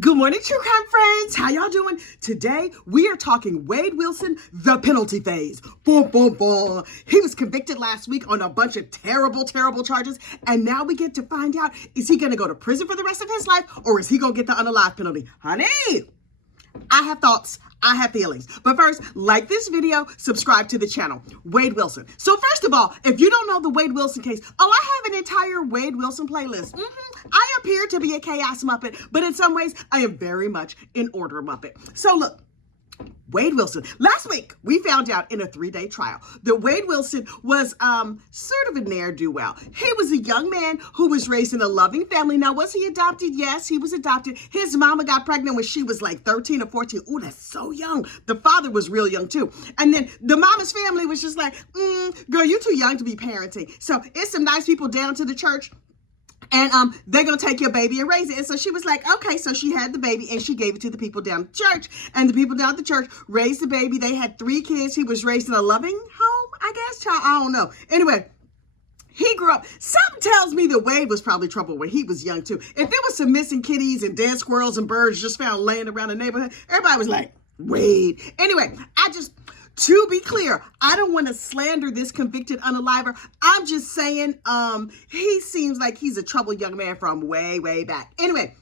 Good morning, true crime friends. How y'all doing? Today, we are talking Wade Wilson, the penalty phase. Boom, boom, boom. He was convicted last week on a bunch of terrible, terrible charges. And now we get to find out, is he going to go to prison for the rest of his life or is he going to get the unalive penalty? Honey, I have thoughts. I have feelings. But first, like this video, subscribe to the channel. Wade Wilson. So first of all, if you don't know the Wade Wilson case, I have an entire Wade Wilson playlist. I appear to be a chaos Muppet, but in some ways, I am very much an order Muppet. So look, Wade Wilson. Last week, we found out in a 3-day trial that Wade Wilson was sort of a ne'er-do-well. He was a young man who was raised in a loving family. Now, was he adopted? Yes, he was adopted. His mama got pregnant when she was like 13 or 14. Ooh, that's so young. The father was real young too. And then the mama's family was just like, girl, you're too young to be parenting. So it's some nice people down to the church. And they're going to take your baby and raise it. And so she was like, okay. So she had the baby and she gave it to the people down at the church. And the people down at the church raised the baby. They had 3 kids. He was raised in a loving home, I guess. Child, I don't know. Anyway, he grew up. Something tells me that Wade was probably trouble when he was young too. If there was some missing kitties and dead squirrels and birds just found laying around the neighborhood, everybody was like, Wade. Anyway, to be clear, I don't want to slander this convicted unaliver. I'm just saying, he seems like he's a troubled young man from way, way back. Anyway,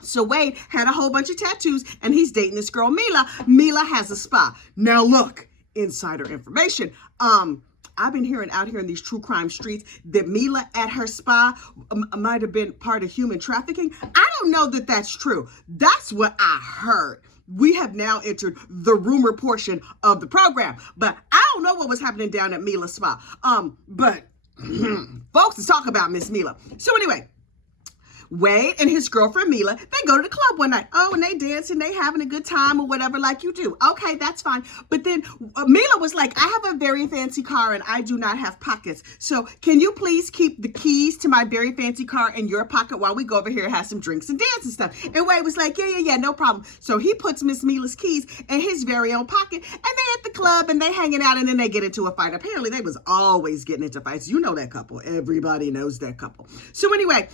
so Wade had a whole bunch of tattoos and he's dating this girl, Mila. Mila has a spa. Now look, insider information. I've been hearing out here in these true crime streets that Mila at her spa might have been part of human trafficking. I don't know that that's true. That's what I heard. We have now entered the rumor portion of the program, but I don't know what was happening down at Mila's spa. But folks is talking about Miss Mila. So anyway, Wade and his girlfriend Mila, they go to the club one night. Oh, and they dancing, they having a good time or whatever like you do. Okay, that's fine. But then Mila was like, I have a very fancy car and I do not have pockets. So can you please keep the keys to my very fancy car in your pocket while we go over here and have some drinks and dance and stuff? And Wade was like, yeah, no problem. So he puts Miss Mila's keys in his very own pocket and they at the club and they hanging out and then they get into a fight. Apparently they was always getting into fights. You know that couple. Everybody knows that couple. So anyway,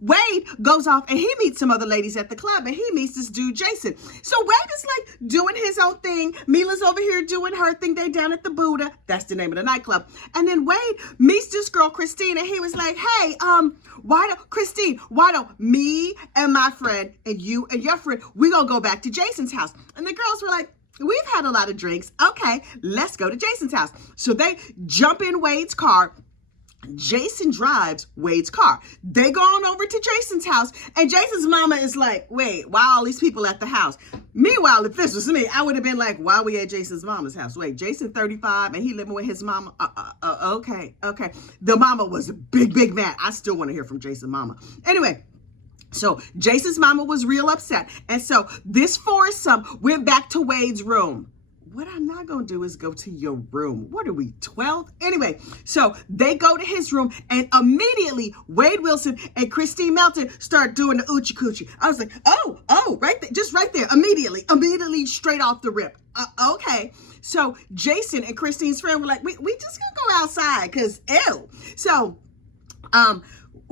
Wade goes off and he meets some other ladies at the club and he meets this dude, Jason. So Wade is like doing his own thing. Mila's over here doing her thing. They down at the Buddha. That's the name of the nightclub. And then Wade meets this girl, Christine, and he was like, hey, why don't me and my friend and you and your friend, we gonna go back to Jason's house. And the girls were like, we've had a lot of drinks. Okay, let's go to Jason's house. So they jump in Wade's car. Jason drives Wade's car. They go on over to Jason's house and Jason's mama is like, wait, why all these people at the house? Meanwhile, if this was me, I would have been like, why we at Jason's mama's house? Wait, Jason 35 and he living with his mama? Okay. The mama was big mad. I still want to hear from Jason's mama. Anyway, so Jason's mama was real upset. And so this foursome went back to Wade's room. What I'm not going to do is go to your room. What are we, 12? Anyway, so they go to his room and immediately Wade Wilson and Christine Melton start doing the oochie coochie. I was like, oh, right there, just right there, immediately straight off the rip. Okay. So Jason and Christine's friend were like, we just going to go outside because ew. So,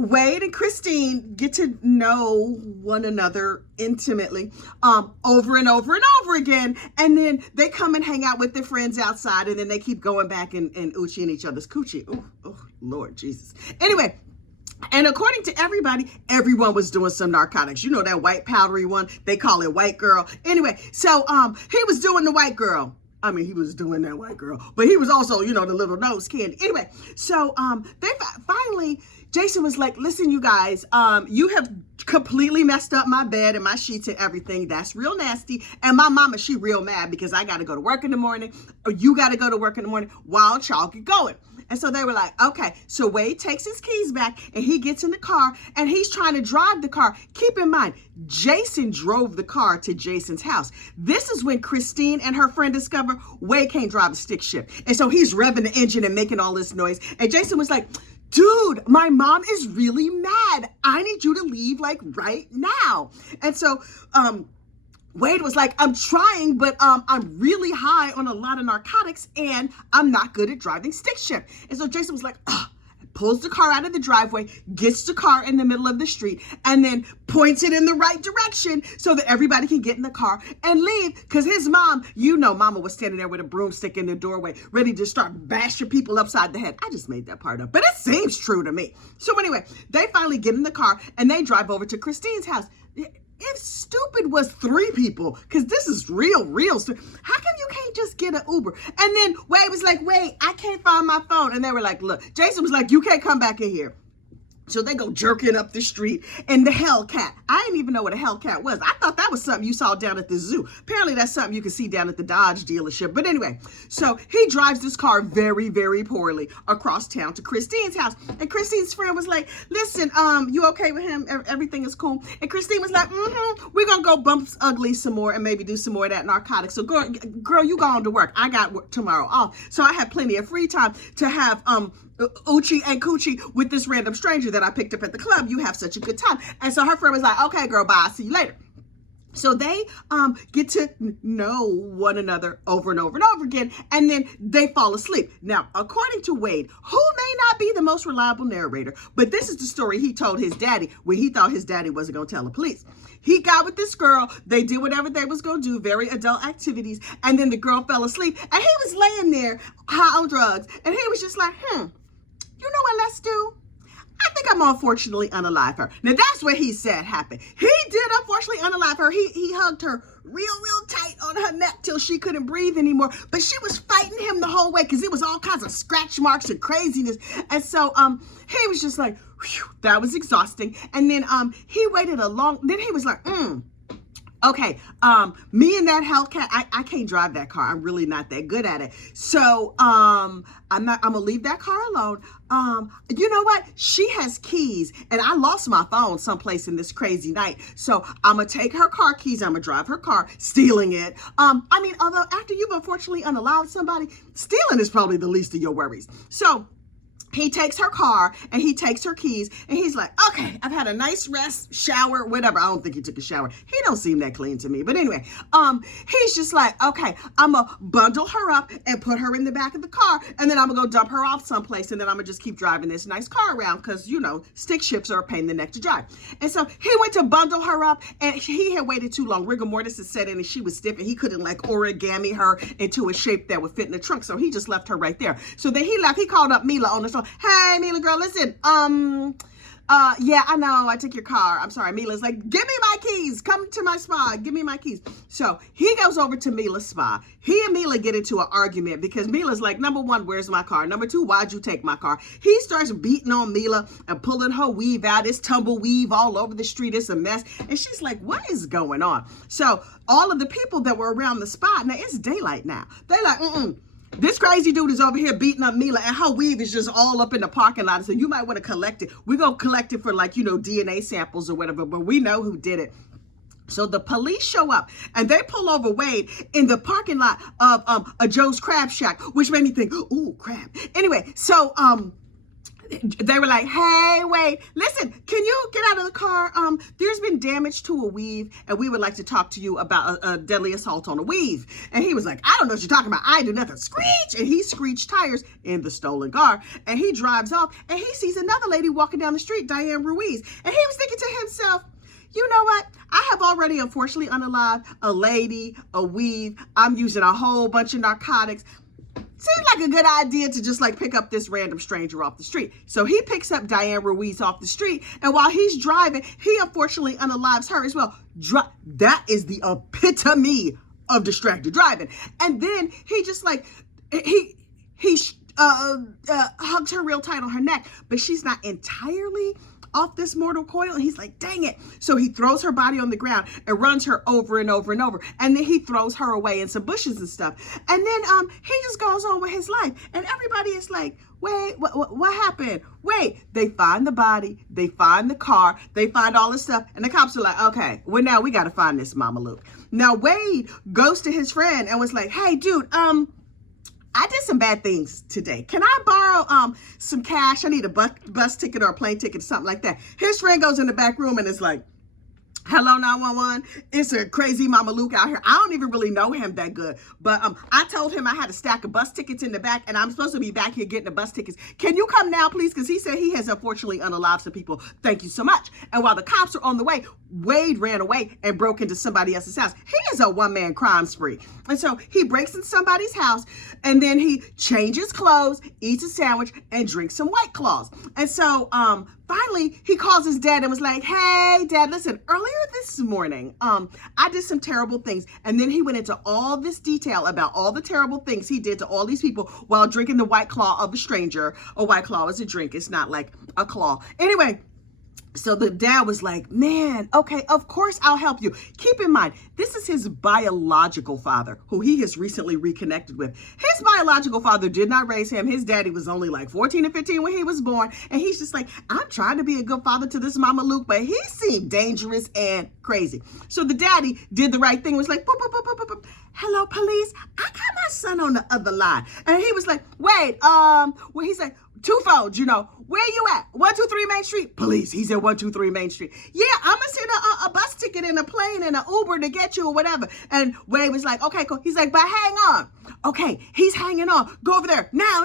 Wade and Christine get to know one another intimately over and over again. And then they come and hang out with their friends outside and then they keep going back and oochieing each other's coochie. Oh, Lord Jesus. Anyway, and according to everybody, everyone was doing some narcotics. You know that white powdery one? They call it white girl. Anyway, so he was doing the white girl. I mean, he was doing that white girl, but he was also, the little nose candy. Anyway, so they finally, Jason was like, listen, you guys, you have completely messed up my bed and my sheets and everything. That's real nasty. And my mama, she real mad because I got to go to work in the morning or you got to go to work in the morning while y'all get going. And so they were like, okay. So Wade takes his keys back and he gets in the car and he's trying to drive the car. Keep in mind, Jason drove the car to Jason's house. This is when Christine and her friend discover Wade can't drive a stick shift. And so he's revving the engine and making all this noise. And Jason was like, dude, my mom is really mad. I need you to leave like right now. And so, Wade was like, I'm trying, but I'm really high on a lot of narcotics and I'm not good at driving stick shift. And so Jason was like, pulls the car out of the driveway, gets the car in the middle of the street, and then points it in the right direction so that everybody can get in the car and leave. Because his mom, mama was standing there with a broomstick in the doorway, ready to start bashing people upside the head. I just made that part up, but it seems true to me. So anyway, they finally get in the car and they drive over to Christine's house. If stupid was 3 people, because this is real stupid. How come you can't just get an Uber? And then Wade was like, wait, I can't find my phone. And they were like, look, Jason was like, you can't come back in here. So they go jerking up the street in the Hellcat. I didn't even know what a Hellcat was. I thought that was something you saw down at the zoo. Apparently that's something you can see down at the Dodge dealership. But anyway, so he drives this car very, very poorly across town to Christine's house. And Christine's friend was like, listen, you okay with him? Everything is cool. And Christine was like, we're going to go bump ugly some more and maybe do some more of that narcotics. So girl, you go on to work. I got work tomorrow off. So I had plenty of free time to have, Uchi and Coochie with this random stranger that I picked up at the club. You have such a good time. And so her friend was like, okay, girl, bye. I'll see you later. So they get to know one another over and over and over again, and then they fall asleep. Now, according to Wade, who may not be the most reliable narrator, but this is the story he told his daddy when he thought his daddy wasn't going to tell the police. He got with this girl. They did whatever they was going to do, very adult activities, and then the girl fell asleep, and he was laying there high on drugs, and he was just like, you know what let's do? I think I'm unfortunately unalive her. Now that's what he said happened. He did unfortunately unalive her. He hugged her real tight on her neck till she couldn't breathe anymore. But she was fighting him the whole way because it was all kinds of scratch marks and craziness. And so he was just like, whew, that was exhausting. And then he waited then he was like, okay, me and that Hellcat, I can't drive that car. I'm really not that good at it. So, I'm gonna leave that car alone. You know what? She has keys and I lost my phone someplace in this crazy night. So I'm gonna take her car keys. I'm gonna drive her car, stealing it. Although after you've unfortunately unallowed somebody, stealing is probably the least of your worries. So he takes her car and he takes her keys and he's like, okay, I've had a nice rest, shower, whatever. I don't think he took a shower. He don't seem that clean to me. But anyway, he's just like, okay, I'm going to bundle her up and put her in the back of the car. And then I'm going to go dump her off someplace. And then I'm going to just keep driving this nice car around because, stick shifts are a pain in the neck to drive. And so he went to bundle her up and he had waited too long. Rigor mortis had set in and she was stiff and he couldn't origami her into a shape that would fit in the trunk. So he just left her right there. So then he left. He called up Mila on the phone. Hey, Mila, girl, listen, yeah, I know, I took your car. I'm sorry. Mila's like, give me my keys. Come to my spa. Give me my keys. So he goes over to Mila's spa. He and Mila get into an argument because Mila's like, number 1, where's my car? Number 2, why'd you take my car? He starts beating on Mila and pulling her weave out. It's tumbleweave all over the street. It's a mess. And she's like, what is going on? So all of the people that were around the spot, now it's daylight now. They're like, this crazy dude is over here beating up Mila and her weave is just all up in the parking lot. So you might want to collect it. We're going to collect it for DNA samples or whatever, but we know who did it. So the police show up and they pull over Wade in the parking lot of a Joe's Crab Shack, which made me think, ooh, crab. Anyway, so they were like, hey, Wade, listen, can you get out of the car? There's been damage to a weave, and we would like to talk to you about a deadly assault on a weave. And he was like, I don't know what you're talking about. I do nothing. Screech! And he screeched tires in the stolen car, and he drives off, and he sees another lady walking down the street, Diane Ruiz. And he was thinking to himself, you know what? I have already, unfortunately, unalived a lady, a weave. I'm using a whole bunch of narcotics. Seems like a good idea to just pick up this random stranger off the street. So he picks up Diane Ruiz off the street. And while he's driving, he unfortunately unalives her as well. That is the epitome of distracted driving. And then he just hugs her real tight on her neck, but she's not entirely off this mortal coil. And he's like, dang it. So he throws her body on the ground and runs her over and over and over. And then he throws her away in some bushes and stuff. And then he just goes on with his life. And everybody is like, wait, what happened? Wait, they find the body. They find the car. They find all this stuff. And the cops are like, okay, well, now we got to find this Mama Luke. Now Wade goes to his friend and was like, hey, dude, I did some bad things today. Can I borrow some cash? I need a bus ticket or a plane ticket or something like that. His friend goes in the back room and is like, Hello 911. It's a crazy Mama Luke out here. I don't even really know him that good, but I told him I had a stack of bus tickets in the back, and I'm supposed to be back here getting the bus tickets. Can you come now, please? Because he said he has unfortunately unalived some people. Thank you so much. And while the cops are on the way, Wade ran away and broke into somebody else's house. He is a one-man crime spree. And so he breaks in somebody's house, and then he changes clothes, eats a sandwich, and drinks some White Claws. And so finally, he calls his dad and was like, hey, Dad, listen, earlier this morning, I did some terrible things. And then he went into all this detail about all the terrible things he did to all these people while drinking the White Claw of a stranger. A White Claw is a drink. It's not like a claw. Anyway, so the dad was like, man, okay, of course I'll help you. Keep in mind, this is his biological father, who he has recently reconnected with. His biological father did not raise him. His daddy was only like 14 or 15 when he was born. And he's just like, I'm trying to be a good father to this Mama Luke, but he seemed dangerous and crazy. So the daddy did the right thing, was like, boop, boop, boop, boop, boop, boop. Hello, police. I got my son on the other line. And he was like, wait, well, he's like, two phones, where you at? 123 Main Street? Police. He's at 123 Main Street. Yeah, I'm going to send a bus ticket and a plane and an Uber to get you or whatever. And Wade was like, okay, cool. He's like, but hang on. Okay, he's hanging on. Go over there. Now.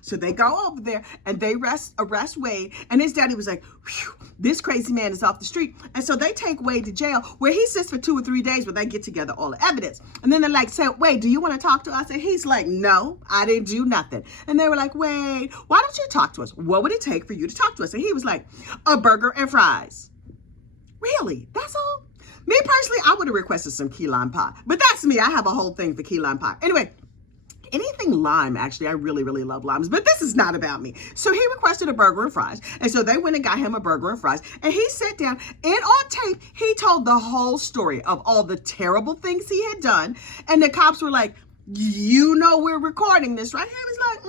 So they go over there and they arrest Wade. And his daddy was like, whew, this crazy man is off the street. And so they take Wade to jail, where he sits for 2 or 3 days where they get together all the evidence. And then they're like, say, Wade, do you want to talk to us? And he's like, no, I didn't do nothing. And they were like, Wade, why don't you talk to us? What would it take for you to talk to us? And he was like, a burger and fries. Really? That's all? Me personally, I would have requested some key lime pie. But that's me. I have a whole thing for key lime pie. Anyway, anything lime, actually, I really, really love limes, but this is not about me. So he requested a burger and fries. And so they went and got him a burger and fries. And he sat down, and on tape, he told the whole story of all the terrible things he had done. And the cops were like, we're recording this, right? He was like,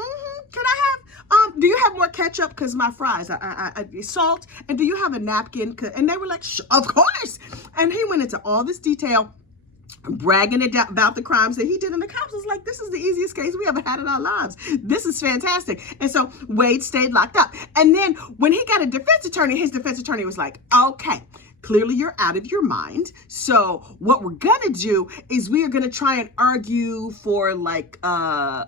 can I have, do you have more ketchup? Because my fries, salt. And do you have a napkin? And they were like, of course. And he went into all this detail, bragging about the crimes that he did. And the cops was like, this is the easiest case we ever had in our lives. This is fantastic. And so Wade stayed locked up. And then when he got a defense attorney, his defense attorney was like, okay, clearly you're out of your mind. So what we're going to do is we are going to try and argue for like,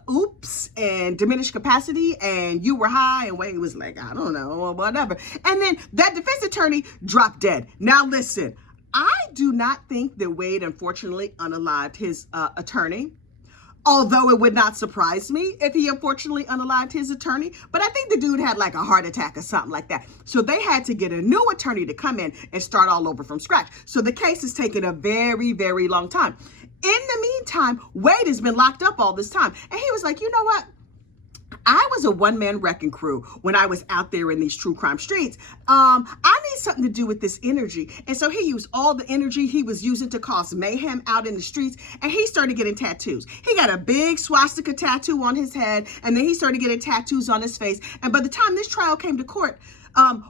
oops and diminished capacity. And you were high. And Wade was like, I don't know, whatever. And then that defense attorney dropped dead. Now listen, I do not think that Wade unfortunately unalived his attorney, although it would not surprise me if he unfortunately unalived his attorney. But I think the dude had like a heart attack or something like that. So they had to get a new attorney to come in and start all over from scratch. So the case has taken a very, very long time. In the meantime, Wade has been locked up all this time. And he was like, you know what? I was a one-man wrecking crew when I was out there in these true crime streets. I need something to do with this energy. And so he used all the energy he was using to cause mayhem out in the streets. And he started getting tattoos. He got a big swastika tattoo on his head. And then he started getting tattoos on his face. And by the time this trial came to court,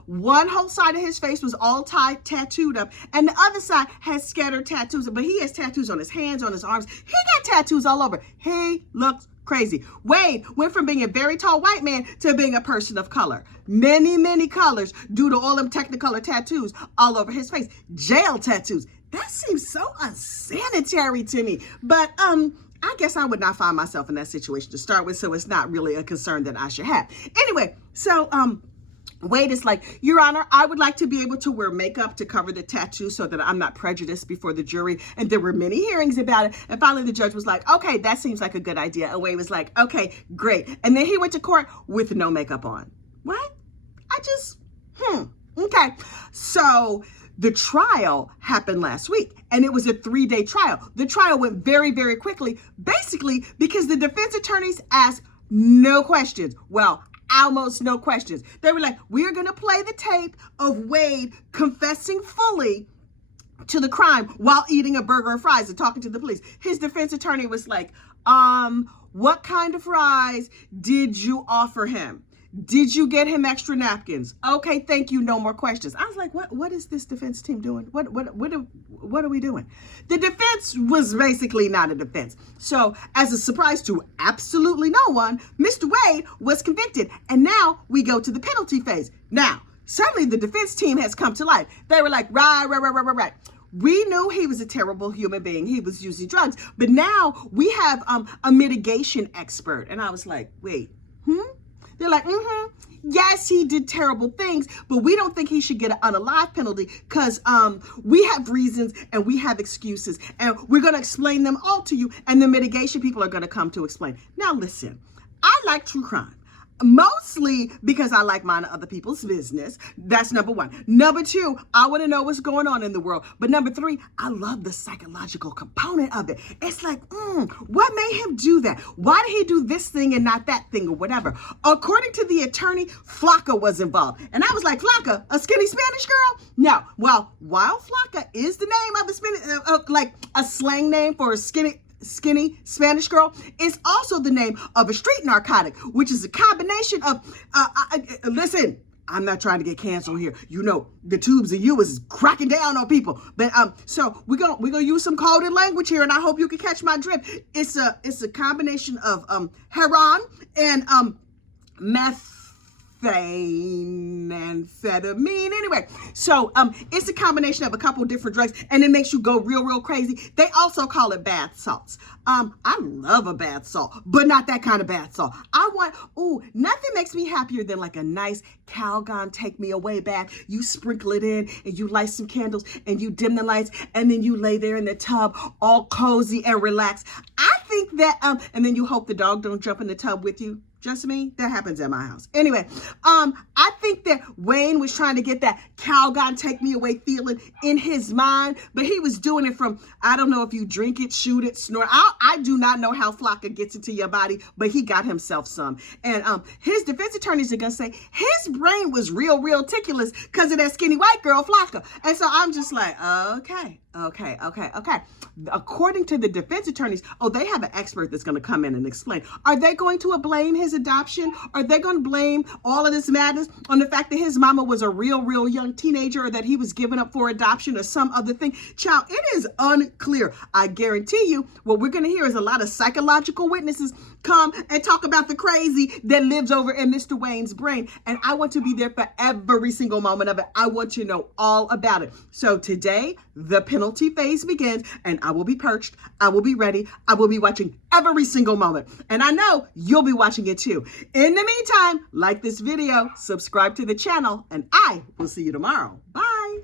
one whole side of his face was all tattooed up, and the other side has scattered tattoos, but he has tattoos on his hands, on his arms. He got tattoos all over. He looks crazy. Wade went from being a very tall white man to being a person of color. Many, many colors due to all them Technicolor tattoos all over his face. Jail tattoos. That seems so unsanitary to me. But, I guess I would not find myself in that situation to start with, so it's not really a concern that I should have. Anyway, so, Wade is like, Your Honor, I would like to be able to wear makeup to cover the tattoo so that I'm not prejudiced before the jury. And there were many hearings about it. And finally, the judge was like, okay, that seems like a good idea. And Wade was like, okay, great. And then he went to court with no makeup on. What? Okay. So the trial happened last week, and it was a 3-day trial. The trial went very, very quickly, basically because the defense attorneys asked no questions. Well, almost no questions. They were like, we're going to play the tape of Wade confessing fully to the crime while eating a burger and fries and talking to the police. His defense attorney was like, what kind of fries did you offer him? Did you get him extra napkins? Okay, thank you. No more questions. I was like, what is this defense team doing? What are we doing? The defense was basically not a defense. So as a surprise to absolutely no one, Mr. Wade was convicted. And now we go to the penalty phase. Now, suddenly the defense team has come to life. They were like, right. We knew he was a terrible human being. He was using drugs. But now we have a mitigation expert. And I was like, wait, They're like, yes, he did terrible things, but we don't think he should get an unalive penalty because we have reasons and we have excuses. And we're going to explain them all to you. And the mitigation people are going to come to explain. Now, listen, I like true crime. Mostly because I like minding other people's business. That's number one. Number two, I want to know what's going on in the world. But number three, I love the psychological component of it. It's like, what made him do that? Why did he do this thing and not that thing or whatever? According to the attorney, Flocka was involved. And I was like, Flocka, a skinny Spanish girl? No. Well, while Flocka is the name of a Spanish, like a slang name for a skinny Spanish girl, is also the name of a street narcotic, which is a combination of, listen, I'm not trying to get canceled here. You know, the tubes of you is cracking down on people. But so we're gonna use some coded language here, and I hope you can catch my drift. It's a combination of heroin and methamphetamine. Anyway, so it's a combination of a couple different drugs, and it makes you go real crazy. They also call it bath salts. I love a bath salt, but not that kind of bath salt. Nothing makes me happier than like a nice Calgon Take Me Away bath. You sprinkle it in and you light some candles and you dim the lights and then you lay there in the tub all cozy and relaxed. I think that, and then you hope the dog don't jump in the tub with you. Just me? That happens at my house. Anyway, I think that Wayne was trying to get that Calgon Take Me Away feeling in his mind, but he was doing it from, I don't know if you drink it, shoot it, snort. I do not know how Flocka gets into your body, but he got himself some. And his defense attorneys are going to say his brain was real ticulous because of that skinny white girl, Flocka. And so I'm just like, okay. According to the defense attorneys, they have an expert that's going to come in and explain. Are they going to blame his adoption? Are they going to blame all of this madness on the fact that his mama was a real young teenager, or that he was given up for adoption, or some other thing? Child, it is unclear. I guarantee you what we're going to hear is a lot of psychological witnesses come and talk about the crazy that lives over in Mr. Wayne's brain. And I want to be there for every single moment of it. I want to know all about it. So today, the penalty phase begins, and I will be perched. I will be ready. I will be watching every single moment. And I know you'll be watching it too. In the meantime, like this video, subscribe to the channel, and I will see you tomorrow. Bye.